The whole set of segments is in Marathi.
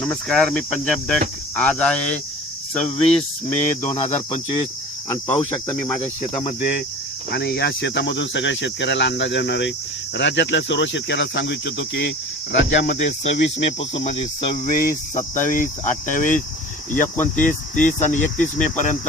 नमस्कार मी पंजाब डक. आज आहे सव्वीस मे दोन हजार पंचवीस आणि पाहू शकता मी माझ्या शेतामध्ये आणि या शेतामधून सगळ्या शेतकऱ्याला अंदाज येणार आहे. राज्यातल्या सर्व शेतकऱ्याला सांगू इच्छितो की राज्यामध्ये सव्वीस मे पासून म्हणजे सव्वीस सत्तावीस अठ्ठावीस एकोणतीस तीस आणि एकतीस मे पर्यंत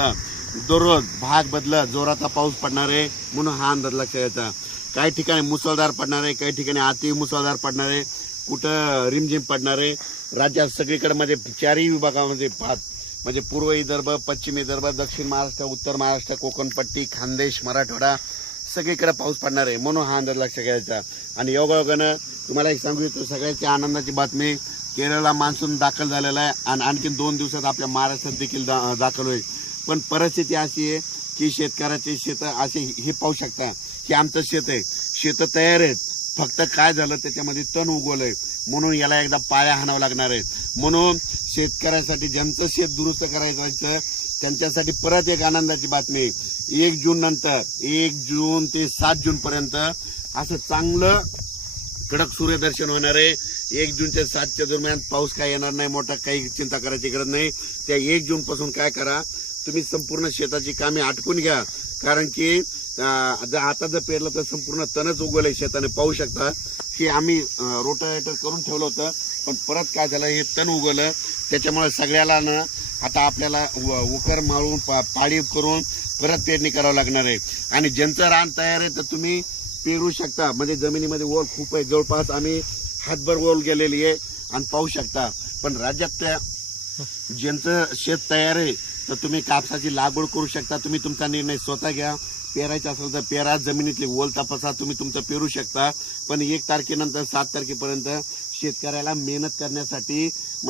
दररोज भाग बदलत जोराचा पाऊस पडणार आहे म्हणून हा अंदाज लक्षात घ्यायचा. काही ठिकाणी मुसळधार पडणार आहे काही ठिकाणी अति मुसळधार पडणार आहे. कुठं रिमझिम पडणार आहे राज्यात सगळीकडे म्हणजे चारही विभागामध्ये भात म्हणजे पूर्व विदर्भ पश्चिम विदर्भ दक्षिण महाराष्ट्र उत्तर महाराष्ट्र कोकणपट्टी खानदेश मराठवाडा सगळीकडे पाऊस पडणार आहे. म्हणून हा अंदाज लक्ष घ्यायचा. आणि योगायोगानं तुम्हाला एक सांगू इच्छितो सगळ्याची आनंदाची बातमी केरळला मान्सून दाखल झालेला आहे आणि आणखीन दोन दिवसात आपल्या महाराष्ट्रात देखील दा दाखल होईल. पण परिस्थिती अशी आहे की शेतकऱ्याचे शेतं असे हे पाहू शकता हे आमचं शेत आहे. शेतं तयार आहेत. फक्त काय झालं त्याच्यामध्ये तण उगवलंय. म्हणून याला एकदा पाया हाणावं लागणार आहे. म्हणून शेतकऱ्यासाठी ज्यांचं शेत दुरुस्त करायचं त्यांच्यासाठी परत एक आनंदाची बातमी. एक जून नंतर एक जून ते सात जून पर्यंत असं चांगलं कडक सूर्यदर्शन होणार आहे. एक जूनच्या सातच्या दरम्यान पाऊस काय येणार नाही मोठा काही चिंता करायची गरज नाही. त्या एक जून पासून काय करा तुम्ही संपूर्ण शेताची कामे आटकून घ्या. कारण की जर आता जर पेरलं तर संपूर्ण तणच उगवलंय शेताने. पाहू शकता की आम्ही रोटावेटर करून ठेवलं होतं पण परत काय झालं हे तण उगवलं. त्याच्यामुळे सगळ्याला ना आता आपल्याला व- उकर माळून पा- पाळी करून परत पेरणी करावं लागणार आहे. आणि ज्यांचं रान तयार आहे तर तुम्ही पेरू शकता. म्हणजे जमिनीमध्ये ओल खूप आहे. जवळपास आम्ही हातभर ओल गेलेली आहे. आणि पाहू शकता पण राज्यातल्या ज्यांचं शेत तयार आहे तर तुम्ही कापसाची लागवड करू शकता. तुम्ही तुमचा निर्णय स्वतः घ्या. पेरायचं असेल तर पेरा. जमिनीतली ओल तपासा. तुम्ही तुमचं पेरू शकता. पण एक तारखेनंतर सात तारखेपर्यंत शेतकऱ्याला मेहनत करण्यासाठी म्हणजे